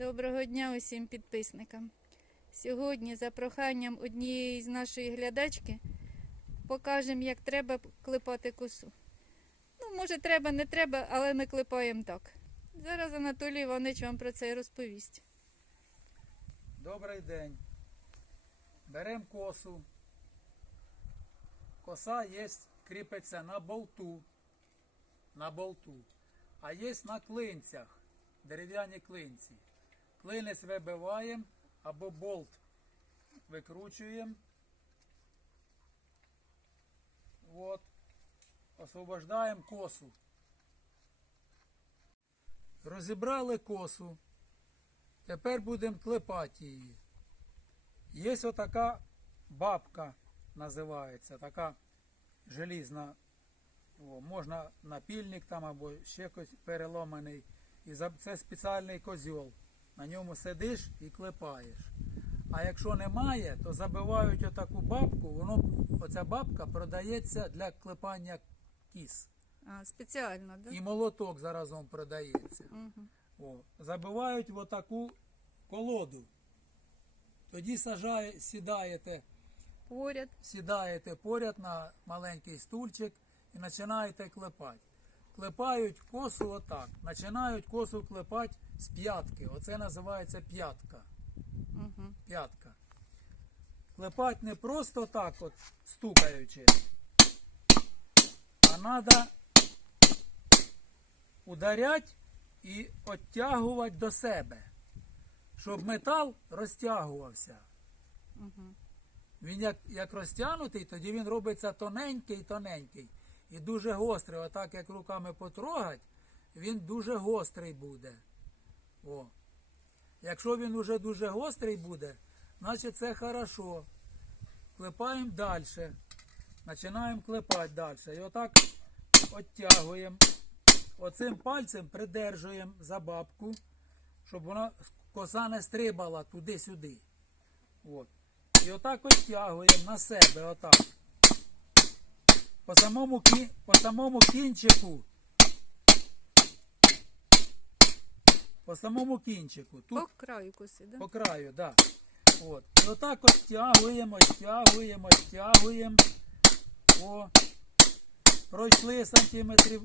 Доброго дня усім підписникам. Сьогодні, за проханням однієї з нашої глядачки, покажемо, як треба клепати косу. Ну, може, треба, не треба, але ми клепаємо так. Зараз Анатолій Іванович вам про це розповість. Добрий день. Беремо косу. Коса є, кріпиться на болту. На болту. А є на клинцях. Дерев'яні клинці. Клинець вибиваємо або болт викручуємо. От. Освобождаємо косу. Розібрали косу. Тепер будемо клепати її. Є отака бабка, називається, така желізна. О, можна напільник там або ще переломаний. І це спеціальний козьол. На ньому сидиш і клепаєш. А якщо немає, то забивають отаку бабку, воно, оця бабка продається для клепання кіс. А, спеціально, так? І молоток заразом продається. Угу. О, забивають в отаку колоду. Тоді сажає, сідаєте, Поряд. сідаєте поряд на маленький стульчик і починаєте клепати. Клепають косу отак. Починають косу клепати з п'ятки. Оце називається п'ятка. Угу. П'ятка. Клепати не просто так, от стукаючи, а треба ударяти і оттягувати до себе, щоб метал розтягувався. Угу. Він як, як розтягнутий, тоді він робиться тоненький, тоненький. І дуже гострий. Отак як руками потрогать, він дуже гострий буде. О. Якщо він уже дуже гострий буде, значить це хорошо. Клепаємо далі. Починаємо клепати далі. І отак оттягуємо. Оцим пальцем придержуємо за бабку, щоб вона коса не стрибала туди-сюди. От. І отак оттягуємо на себе, отак. По самому, по самому кінчику. По самому кінчику. Тут По краю коси, да? по краю, да. От. І отак оттягуємо, оттягуємо, оттягуємо. О. Пройшли сантиметрів.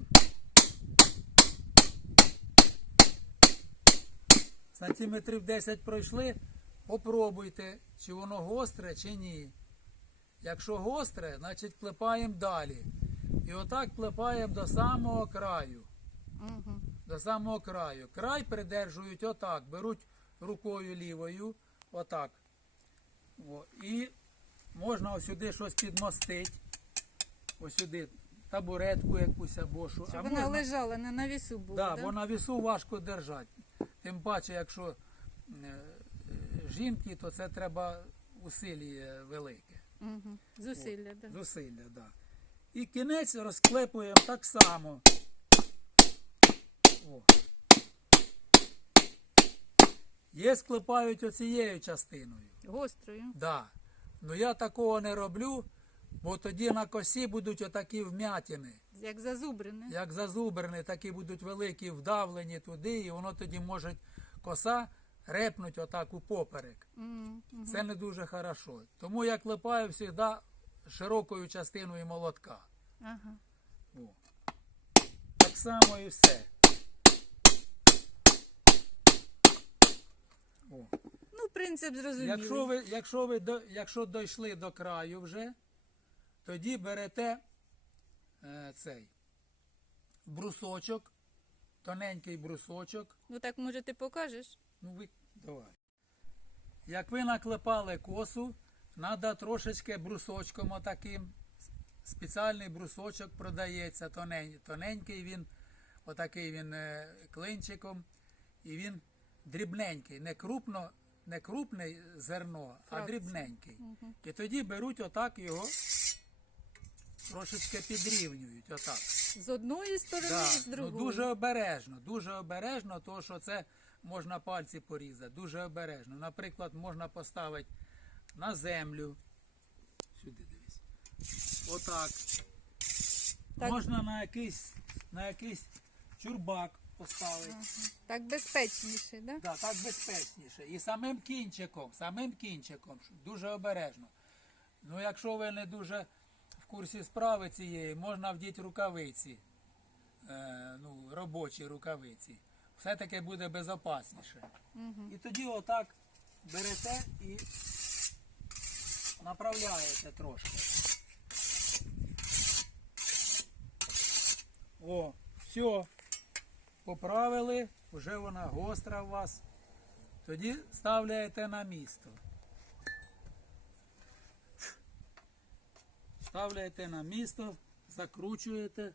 Сантиметрів 10 пройшли. Попробуйте, чи воно гостре, чи ні. Якщо гостре, значить клепаємо далі. І отак клепаємо до самого краю Угу. до самого краю. Край придержують отак, беруть рукою лівою, отак. О, і можна ось сюди щось підмостити. Ось сюди табуретку якусь або що. Щоб А вона можна, лежала, не на вісу була, да, да? бо на вісу важко держати. Тим паче, якщо е, е, жінки, то це треба усилля велике. Угу. Зусилля, да. Зусилля, да. І кінець розклепуємо так само. О. Є склепають оцією частиною. Гострою. Да. Ну я такого не роблю, бо тоді на косі будуть отакі вмятини. Як зазубрене. Як зазубрені, такі будуть великі, вдавлені туди, і воно тоді може коса репнуть отак у поперек. Це не дуже хорошо. Тому я клепаю завжди широкою частиною молотка. Ага. О. Так само і все. О. Ну, принцип зрозумілий. Якщо ви, якщо ви до, якщо дійшли до краю вже, тоді берете е, цей брусочок, тоненький брусочок. Ну так, може, ти покажеш? Ну ви давай. Як ви наклепали косу, треба трошечки брусочком отаким. Спеціальний брусочок продається, тонень, тоненький він, отакий він е, клинчиком, і він дрібненький, не крупно, не крупне зерно, а дрібненький. Угу. І тоді беруть отак його, трошечки підрівнюють. Отак. З одної сторони Да, і з ну, дуже обережно, дуже обережно, тому що це можна пальці порізати, дуже обережно. Наприклад, можна поставити на землю. Сюди дивись. Отак. Так. Можна на якийсь, на якийсь чурбак поставити. Ага. Так безпечніше, да? Да, так безпечніше. І самим кінчиком, самим кінчиком, дуже обережно. Ну, якщо ви не дуже в курсі справи цієї, можна вдіти рукавиці, е, ну, робочі рукавиці. Все-таки буде безопасніше. Угу. І тоді отак берете і направляєте трошки. О, все. Поправили, вже вона гостра у вас. Тоді ставляєте на місто. Ставляєте на місто, закручуєте.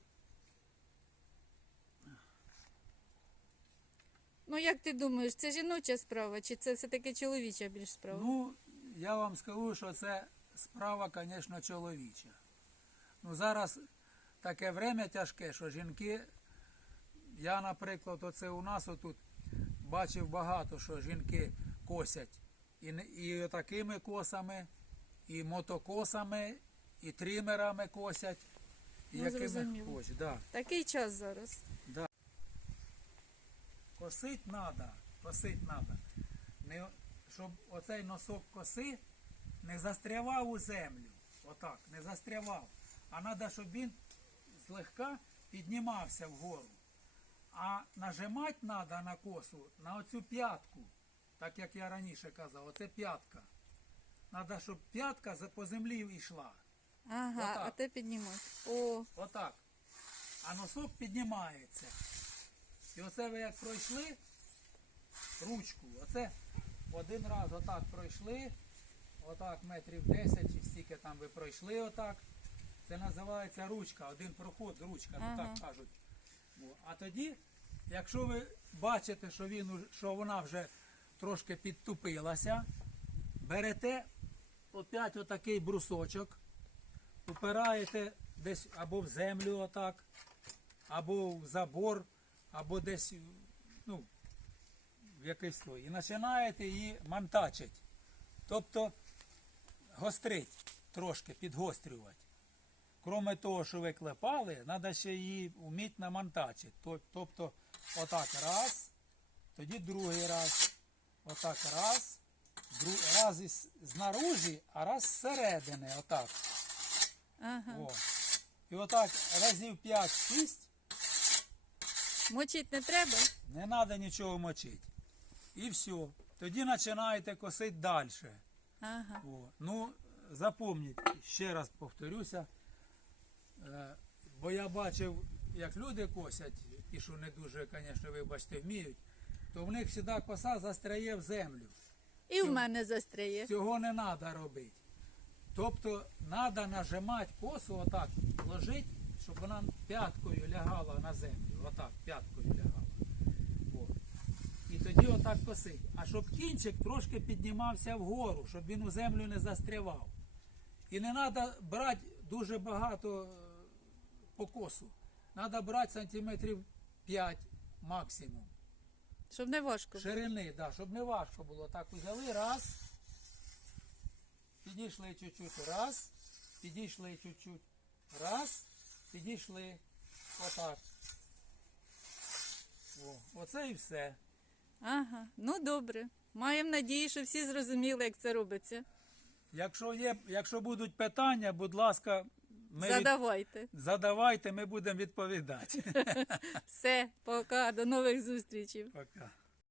Ну як ти думаєш, це жіноча справа, чи це все-таки чоловіча більш справа? Ну, я вам скажу, що це справа, звісно, чоловіча. Ну, зараз таке время тяжке, що жінки, я, наприклад, оце у нас отут бачив багато, що жінки косять. І, і такими косами, і мотокосами, і тримерами косять. І Ну, якими хочуть. Да. Такий час зараз. Косить треба, косить треба. Не, щоб оцей носок коси не застрявав у землю. Отак, не застрявав. А треба, щоб він злегка піднімався вгору. А нажимати треба на косу на оцю п'ятку, так як я раніше казав, оце п'ятка. Треба, щоб п'ятка по землі йшла. Ага, Отак. а ти піднімай. О, Отак. А носок піднімається. І оце ви як пройшли ручку, оце один раз отак пройшли, отак метрів 10 чи стільки там ви пройшли отак. Це називається ручка, один проход, ручка, ну Ага. так кажуть. А тоді, якщо ви бачите, що, він, що вона вже трошки підтупилася, берете опять отакий брусочок, упираєте десь або в землю отак, або в забор, або десь ну, в якийсь той. І починаєте її мантачити. Тобто гострить трошки, підгострювати. Кроме того, що ви клепали, треба ще її вміти намонтачити. Тобто, отак раз, тоді другий раз, отак раз, раз із знаружі, а раз зсередини, отак. Ага. О. І отак разів 5-6 Мочить не треба? не треба нічого мочити. І все. Тоді починаєте косити далі. Ага. О. Ну, запомніть, ще раз повторюся. Е, бо я бачив, як люди косять, ті, що не дуже, звісно, вибачте, вміють, то в них завжди коса застряє в землю. І в мене застряє. Цього не треба робити. Тобто треба нажимати косу отак, ложити, щоб вона п'яткою лягала на землю. Отак, п'яткою лягала. О. І тоді отак косить. А щоб кінчик трошки піднімався вгору, щоб він у землю не застрявав. І не треба брати дуже багато е, по косу. Треба брати сантиметрів 5 максимум. Щоб не важко. було. Ширини, да, щоб не важко було. Так взяли, раз. Підійшли чуть-чуть, раз. Підійшли чуть-чуть. Раз. Підійшли. Отак. О, оце і все. Ага. Ну добре. Маємо надію, що всі зрозуміли, як це робиться. Якщо є, якщо будуть питання, будь ласка, ми від- Задавайте. задавайте, ми будемо відповідати. Все, пока, до нових зустрічей. Пока.